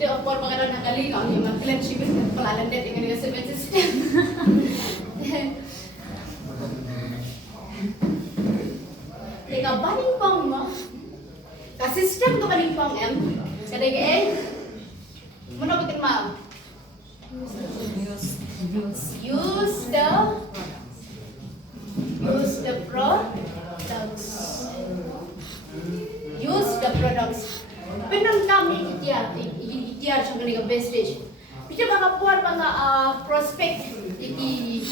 kita opor mengadon nakali kau yang makan sih pelajaran deh dengan seven system. Teka baning pong mo, ka system ko baning pong em, kadai ke mana bikin mau? Use the products. Use the products. Penang kami ikhtiar sama dengan vestige. Kita baka puan banga prospect iki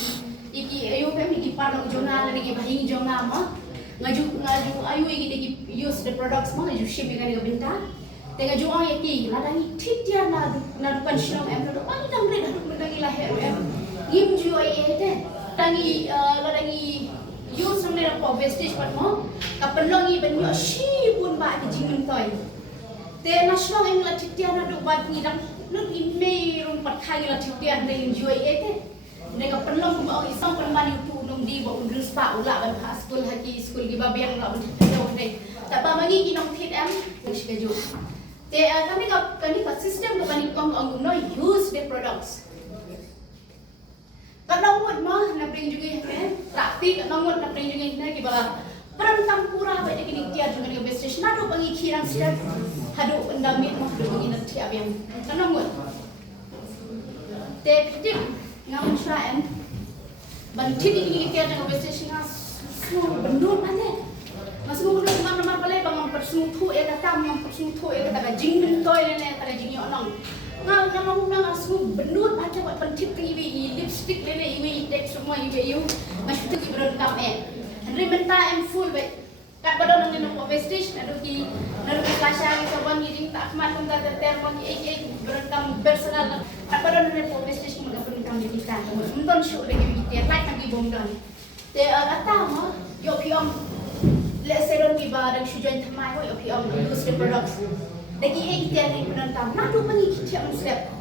ayo kami iki parang jurnal lagi bahing jurnal mo. Ngaju ayo iki use the products mo ngaju ship kan dengan benta. Tengah juang iki ladangi ikhtiar na dukan syam em do pani dang red haduk mendangi lahir em. Gim ju ai ete. Ladangi use sama dengan vestige pat mo. Kapelongi benyo shi pun ba di jingmyntoi. Te nasional yang latitian ada buat ni dang nun email rum pakai latitian dengan jual ete dengan penolong bawa isang penmani tu nung di bawa undang spa ulah ban school haki school giba biang ulah ban jauh deh tak apa lagi kinong tit am schedule te kami ka system ka bani kong ang no use the products kadang mud mah na bring juga praktik kadang mud na bring juga na giba perantang pura baik kini dia dengan vestige nado pangi kirang step haduh endamit mah haduh pangi nanti abiang tanam mut tip ngamun syaan bantin ini dia dengan vestige ngas semua bendul mana masuk bendul mana balai bang persumutu kata persumutu kata jingmyntoi lene kata jing onong nama semua bendul baca buat bantin iwi lipstick lene iwi tek semua iwi you masuk tu berontam Henry minta em full baik. Kat badan dengan nak vestige, nak di kelasnya kita bang ini tak mat kita terterpon ek berentam personal. Kat badan dengan vestige kita berentam di kita. Menton show lagi kita like lagi bomdan. Te kata mah, yo piom let's say don't giba dan sujan thamai yo piom use the products. Lagi kita yang berentam. Nak tu pangi kita on step.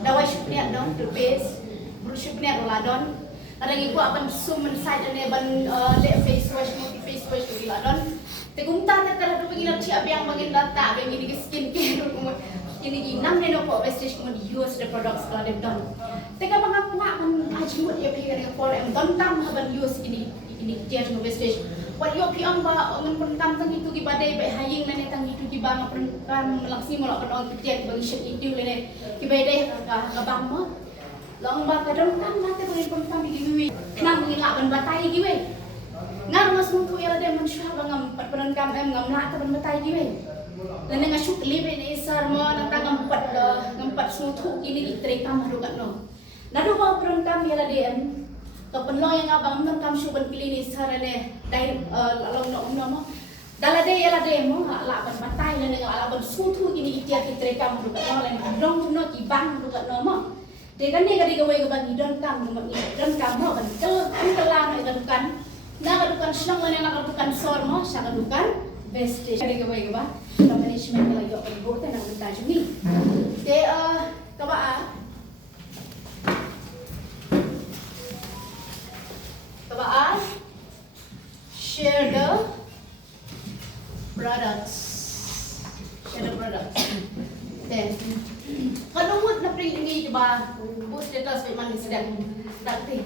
Dawai syukniat dong to base. Buru syukniat ladon. Kadang ibu akan zoom inside dan ban le face wash multi face wash tu ladon. Tegum tak tu pengilat siap yang bangin data yang ini skin care tu ini enam neno po vestige kemudian use the products kalau dia done. Tega bang aku akan ajimut ya pikir dengan for em don tam haban use ini dia tu vestige. What yo piang ba ngan pun tam tang itu gibadai bai haying nene tang itu giba ngapun melaksi molok kan on ketiak bagi shit itu lene gibadai ka bang mo. Long ba kadang kan mate bagi pemtam giwi kenang ngilak ban batai giwi ngar mas mutu ya de man syah bangam pat peran kam em ngam nak ban batai giwi dan dengan syuk libe ni isar mo nang tangam pat smutu kini itre kam hadukat no nado ba peran kam ya de em kapenlo yang abang nang kam syuk ban pilih ni isar ne dai long no mo dala de ya de mo la ban batai dan dengan ala ban smutu kini itre kam hadukat no lain long no ki bang hadukat no mo Dekan ni kali kawai kebangi don kam mo kan kalau antara nak kadukan nak kadukan senang mana nak kadukan sor mo saya kadukan vestige kali kawai keba management lagi apa buat nak minta juni te kaba share the products then kalau buat nak print ni coba buat status memang sedang taktik.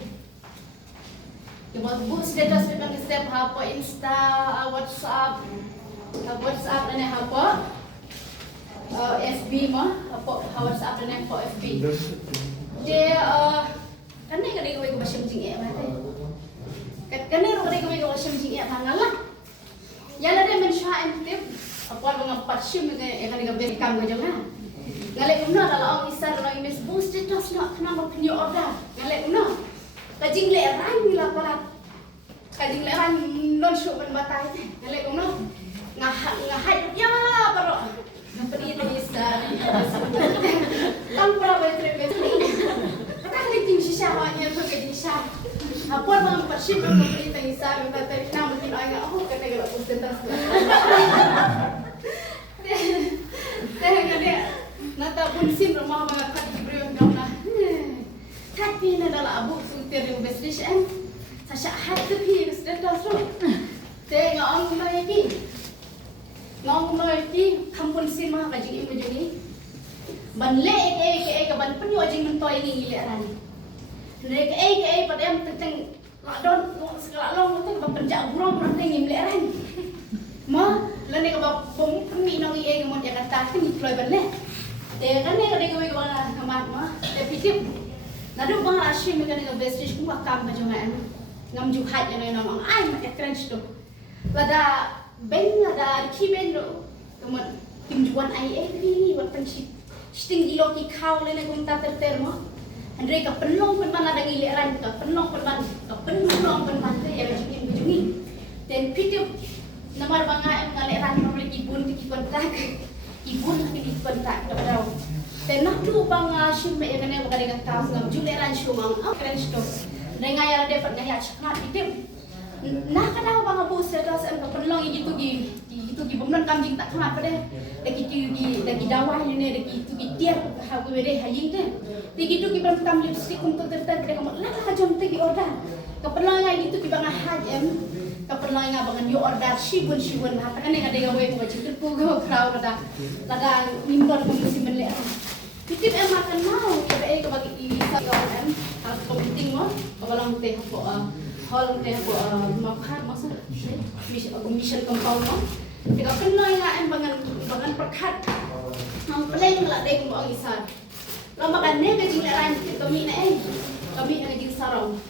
Coba buat status memang step apa Insta, WhatsApp dan apa FB mah apa WhatsApp dan apa FB. Dia kan ni kadang kau macam jing apa? Kan ni kadang kau macam jing apa ngalah? Yang ada mensyah tip apa dengan passion dengan kadang bekam kau jangan. Galek guna dalam orang isar orang Indonesia boost status nak kenapa punya order. Galek guna. Kajing le ran ni lah pala. Kajing le ran non show ban batai. Galek guna. Ngahai ya baro. Ngapani tu isar. Tang pura betre betre. Kata kajing sisa awaknya tu kajing sisa. Apa bang passion bang beli tu isar minta tadi nama mungkin orang oh kata galak boost status. Dia nata bunsin rumah mga kat ibriyong kauna. Tapi na dala abu sultir yung vestige en. Sasya hati pi status ro. Te ngaong kumay ki. Ngaong kumay ki tham bunsin mga kajing ibu juni. ban le ke ban penyo jingmyntoi ni gileran le ke pada em tentang ladon segala long tu ban penjak burung ni gileran ma lene ka ba pom mi nang ke mo Jakarta ni kloi ban le te kan ne ka de ko ba kamat ma te pitip nadu bang ashi me kan ka vestige ku akam ba jonga em ngam ju hat yang nang ai ma ekranch tu lada ben lada ki ben do kemat timjuan ai ni wat penci sting ilo ki kau lene kum ta ter mo andre ka penlong pen ada gileran ka penlong pen te ya jungi ten pitip namar banga em ngaleran nomor ibun ki kontak ibun ki kontak daw ten nak tu banga shim me ngane bagari ka tas ngam juleran shumang kren sto denga ya dapat ngaya chakna pitip nah kada banga bu sedas em ka penlong gitu gi bomnon kam jing tak kena pada lagi dawai ni lagi tu gi tiar ha ku bere haying te ti gitu ki ban tam lipstick untuk tertan kada kamu lah ka jom te gi order ka penlong ngai gitu ki banga haj em ka penlong ngai bangan yo order shibun ha ta kan ngade ga we ko chikur pu go kraw kada laga nimbon ko musim le pitip em makan mau ke ka bagi isa ga em ha ko penting mo balang te ha ko hall te ha ko makan masa mission compound mo Tiga penoi nga em bangan perkat. Ang peleng la dek mo ang isa. Lo makan ne ka jing laran kami na kami na jing sarong.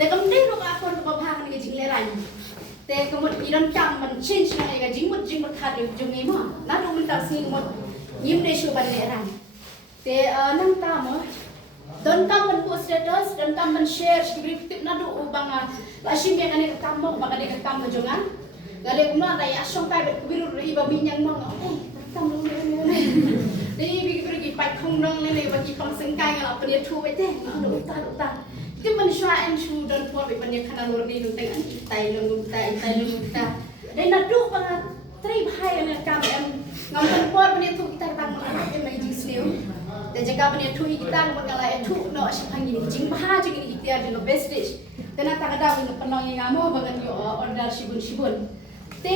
Te kamde ro ka kon ko bha ka jing laran. Te kamot iran kam man change na ga jing perkat yo jungi mo. Na do mun ta sing mo yim de shu ban laran. Te nang ta mo don kam man post status don kam man share skrip tip na do banga la shim yang ane kam mo banga de kam mo jongan. Gale umma dai asong kai bet biru ri ba binyang mong tam lu ne ni bi pergi pai khong nong ne ba ki pang seng kai ngala pe thu be te lu ta ti man shwa en shu don po be pan khana lor ni lu teng an tai lu ta dai na du ba tri bhai ne kam em ngam pan por be thu kita tang ma em mai jing sneu te jaga be thu kita mo ngala e thu no ashang ni jingmyntoi jing ni itiar de no vestige tena ta kada ni panong ngamo bangan yo order shibun te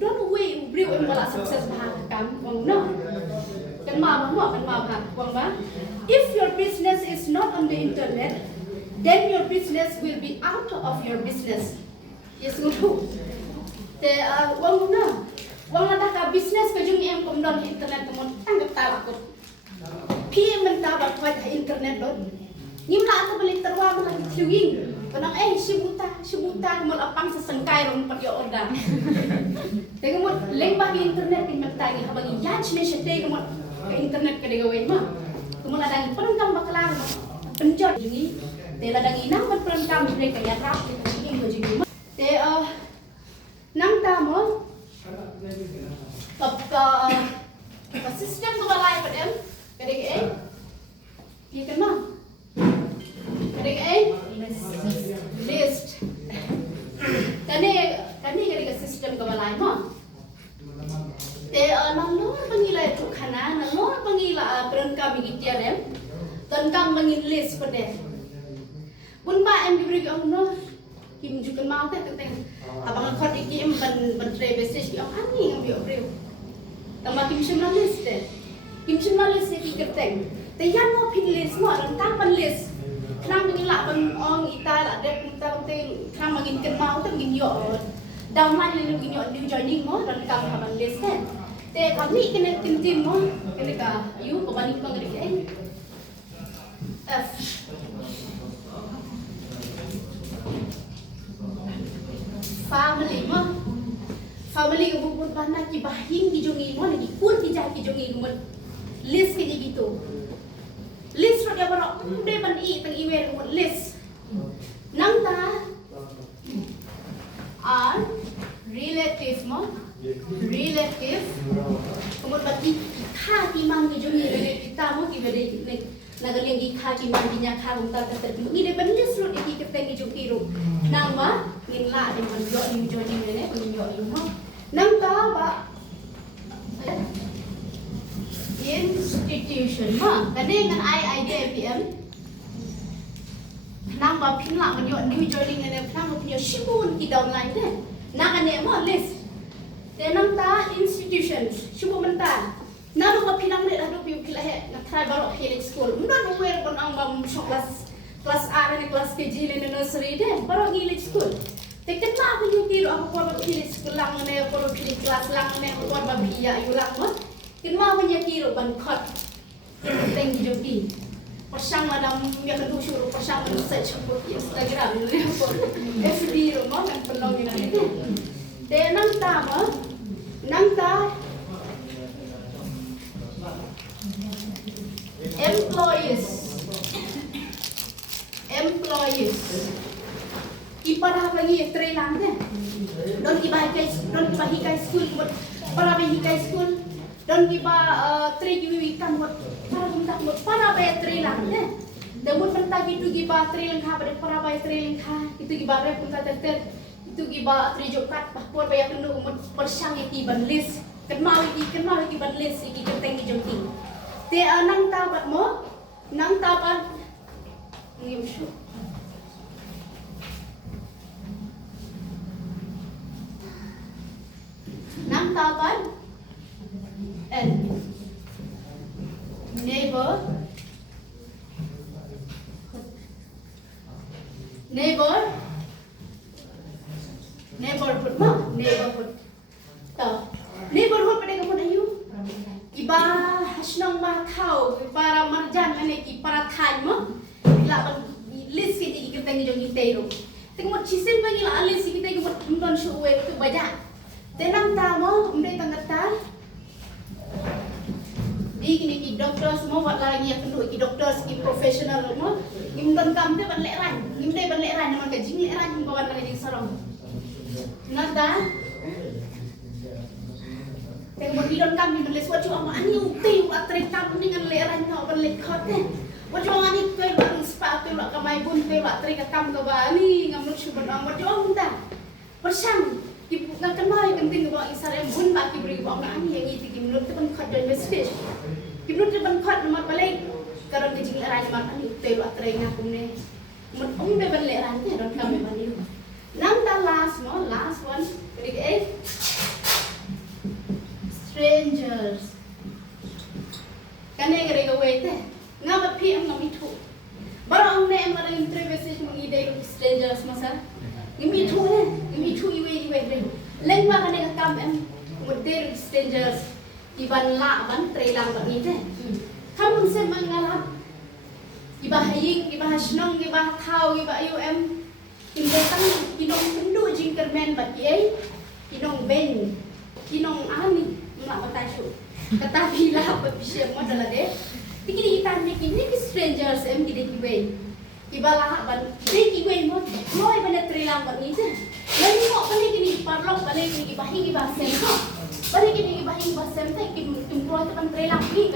don't wait brio em bala success bahang kam wang no kan ma ha wang ba if your business is not on the internet then your business will be out of your business yes ngutu te wang no wang ada ka business ka jung em kom don internet mo tang ta ko pi men ta ba ko internet don nim la ta balik terwa mo la tiwing Panang sibuta mo apang sa sangkay ron pag yo order. Teka mo lembah di internet din magtagi habang i-judge me siya teka mo ka internet ka digawin mo. Kumula dang panangkam bakalang penjot jungi. Te ladang inang panangkam dire kaya rap jungi mo jungi mo. Te nang tamo ka system ko balay pa dem. Kadig Ikan mo. Kadig list kane kane system ka balay mo te nalor pangila itu khana nalor pangila perangka bigitian em tangkam mangin list pade bun ba em bibri ong no kim jukan mau te teng abang khot iki em ban tre vestige ong ani ngam yo breu tama kim shimla list te kim shimla list ki keteng te yan mo pin list mo tangkam pan list Nang mungkin lah pun orang kita lah ada kita penting nang mungkin kenal tu mungkin yo downline ni mungkin yo new joining mo dan kamu haban list kan te kami kena tim mo kena ka you kembali pengeri F family ko bubut bana ki bahing ki jongi mo lagi kur ki jah ki jongi mo list ki gitu list ro dia barok de ban I tang email mo list nang ta are relative mo relative kumot bati kha ti mang ki jongi re kita mo ki bede ne nagaling ki kha ki mang ki nya kha kum ta ta ni de ban list ro de ki keteng ki jongi ro nang ma ngin la de man yo ni joining ne ni yo ni mo nang ta ba institution ma kadang dengan IIDPM nang ba phin la man yo new joining ne nang ba yo shibun ki downline ne nang ane mo list te nang ta institutions shibu man ta Nalu ba pinang ni haduh piu kilahe na try baro hilig school. Mundon uwer kon ang bam kelas A ni kelas KG ni nursery de baro hilig school. Tekan na ako yung tiro ako ko ba hilig school lang ne ko hilig kelas lang ne ko ba biya yu lang mo. Kinma ako nya tiro ban khot. Teng jogi. Pasang madam ya haduh suruh pasang man search ko Instagram ni ko. FB ro mo kan pelong ni de. De nang ta employees iparah bagi training deh don hikai school buat para hikai school don kiba training kan buat para training deh debut mentah gitu kiba training kah pada para training kah itu kiba rep punta terter itu kiba trijokat pahpor bayar kenu persang iki ban list kenal iki ban list iki keteng jongki te nang tabat ngim shu nang tabat and neighborhood neighborhood pada kamu ayu iba hasnong ba thau para marjan ane ki para thai mo la list ki kita ngi jong itero tengok chisim bagi la list kita ki don show we tu baja tenang ta mo umde tangata di kini ki doctors mo wat lagi yang kedua ki doctors ki professional mo im don kam te ban le ran nama ka jing le ran ko wan lagi sarong nada tengok di don kami menulis wajah orang ani uti atrik kamu dengan leran kau berlek kote wajah orang ani kau bang spa kau lak kamai bun kau lak atrik kamu kau bali ngamuk cuba orang wajah orang dah persang ibu nak kenal penting kau bang Israel bun baki beri kau orang ani yang itu menurut teman kau dan vestige menurut teman kau nomor balik kalau kejing leran nomor ani uti lak atrik ngaku ne menurut dia berlek leran ni don kami bali nang ta last one jadi strangers kane gere gawe te ngaba pi am ngami thu barang ne am ada interview mo ide strangers masa ngimi thu iwe de lengwa kane ka kam am model strangers iban la ban trelang ban ni te kamun se mangala iba haying iba hasnong iba thau iba um indetang kinong pendu jingkermen bat ye kinong ben kinong ani mak batashu tetapi lah berpisah modal ada tikini kita ni kini strangers em kita kiwe ibalah ban kiwe mo loy bana trilang ban ni je lain mo balik kini parlok balik kini bahi ki basem ha balik kini bahi basem te kim kim keluar teman trilang ni